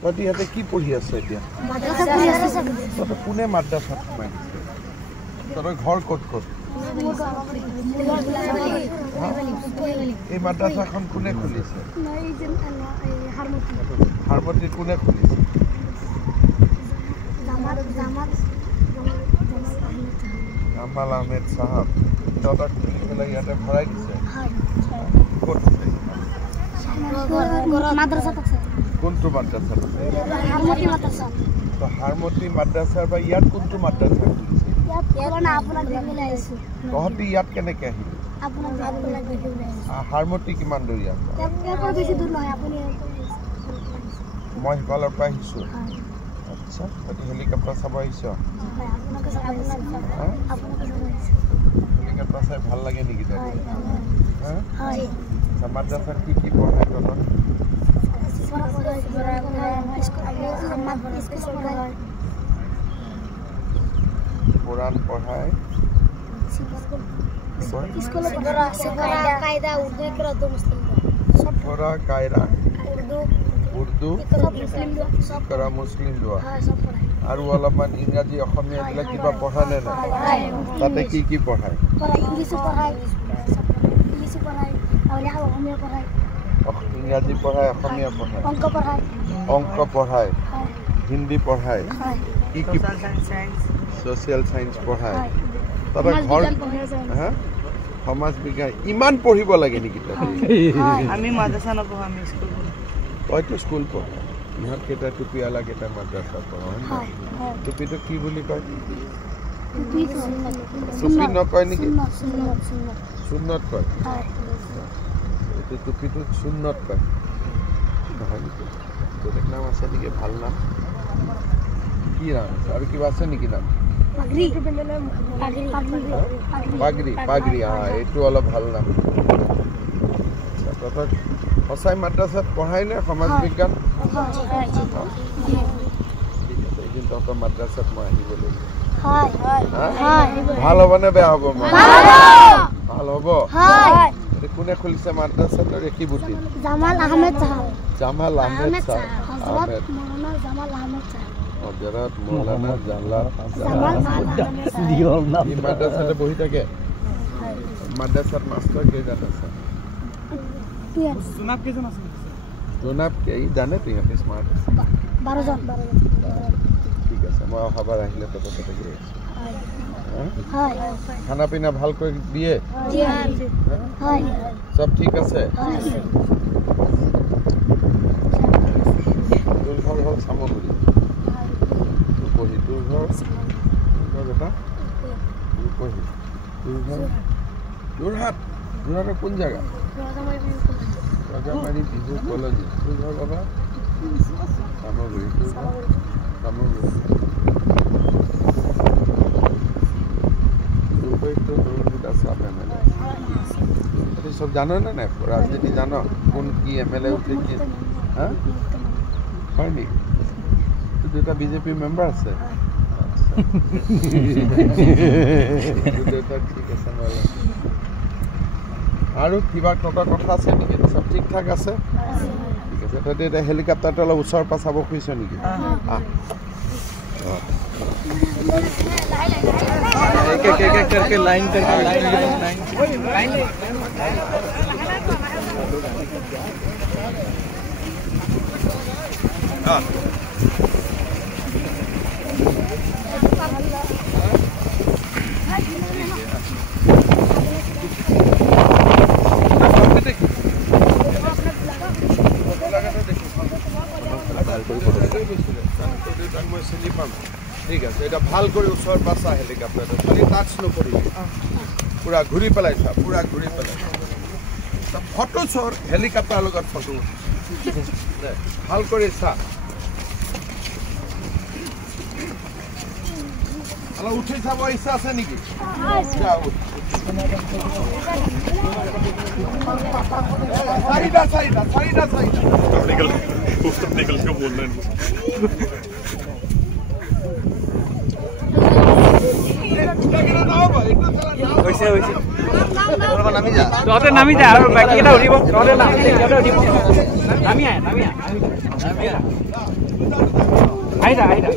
তহঁতি ইয়াতে কি পঢ়ি আছ এতিয়া তহঁতে কোনে মাদ্ৰাছাত সোমাই দিছে তহঁতৰ ঘৰ ক'ত ক'ত এই মাদ্ৰাছাখন কোনে খুলিছে হাৰমতি কোনে খুলিছে জামাল আহমেদ সাহাব তহঁতক খুলি পেলাই ইয়াতে ভৰাই দিছে ক'ত আছে কোনটো মাদ্ৰাছাত আছে তো হাৰমতি মাদ্ৰাছাৰ বা ইয়াত কোনটো মাদ্ৰাছা খুলিছে তহঁতি ইয়াত কেনেকৈ আহিলি হাৰমতি কিমান দূৰ ইয়াৰ মই সিফালৰ পৰা আহিছোঁ আচ্ছা তহঁতি হেলিকপ্টাৰ চাব আহিছ হেলিকপ্টাৰ চাই ভাল লাগে নেকি মাদ্ৰাছাত কি কি পঢ়াই তহঁতক কোৰআন পড়ায় সফৰা কায়দা উৰ্দু ইকৰা মুসলিম দোয়া আৰু অলপমান ইংৰাজী অসমীয়া এইবিলাক কিবা পঢ়া নে নাই তাতে কি কি পঢ়ায় ইংৰাজী পঢ়ায় অসমীয়া পঢ়ায় অংক পঢ়ায় হিন্দী পঢ়ায় কি কি সোশ্যাল সায়েন্স পঢ়ায় তহঁতৰ ঘৰ সমাজ বিজ্ঞান ইমান পঢ়িব লাগে নেকি আমি মাদ্ৰাছা নপঢ়ো আমি স্কুল পঢ়ো তইতো স্কুল পঢ় ইহঁত কেইটা টুপিৱালা কেইটা মাদ্ৰাছা পঢ় টুপিটো কি বুলি কয় টুপি নকয় নেকি সুন্নত কয় এইটো টুপিটো সুন্নত কয় নহয় নেকি বেলেগ নাম আছে নেকি ভাল নাম কি নাম আছে আৰু কিবা আছে নেকি নাম পাগৰি পাগৰি এইটো অলপ ভাল নাম তহঁতক সঁচাই মাদ্ৰাছাত পঢ়াই নে সমাজ বিজ্ঞান এদিন তহঁতৰ মাদ্ৰাছাত মই আহিব লাগিব ভাল হ'ব নে বেয়া হ'ব ভাল হ'ব কোনে খুলিছে মাদ্ৰাছাত ৰেখি বুটি জামাল আহমেদ সাহাব হযরত মৌলানা জালাল মাদ্রাসাতে বহি থাকে মাদ্রাসাত মাস্টার কেইজন আছে জনাব কেইজন আছে জনাব কেই জানে তুই আপনি স্মার্ট 12 জন ঠিক আছে মই খবৰ আহিলে তো কথা গৈ আছে হয় খানা পিনা ভাল কৰি দিয়ে জি হয় সব ঠিক আছে তোৰ ঘৰ সামগ্ৰী তোৰ ঘৰ বেটা যোৰহাটৰ কোন জেগা ৰজামাৰী বিহু কলনী তোৰ ঘৰ বাবা সামগ্ৰী তোৰ ঘৰ সামগ্ৰী সব জানো না নাই রাজনীতি জানো কোন কি এমএলএ উঠে কি হ্যাঁ হয় নেকি তুই দুটা বিজেপি মেম্বার আছে আৰু কিবা কথা আছে নেকি সব ঠিক ঠাক আছে ঠিক আছে তই এতিয়া হেলিকপ্টাৰটো অলপ ওচৰৰ পৰা চাব খুজিছ নেকি एक करके लाइन ঠিক আছে এটা ভাল করে ওচৰ পাছা হেলিকপ্টাৰটো খালি টাচ নকৰিবি পুৰা ঘূৰি পেলাই চা পুৰা ঘূৰি পেলাই ফটো চৰ হেলিকপ্টাৰ লগত ফটো ভাল কৰি চা অলপ উঠি চাব ইচ্ছা আছে নেকি চাৰিটা निकल के बोल रहे हैं वैसे तोहते नामी जा और बाकी केटा उठिब तोहते नामी उठिब नामी आया আহিলা আহিলা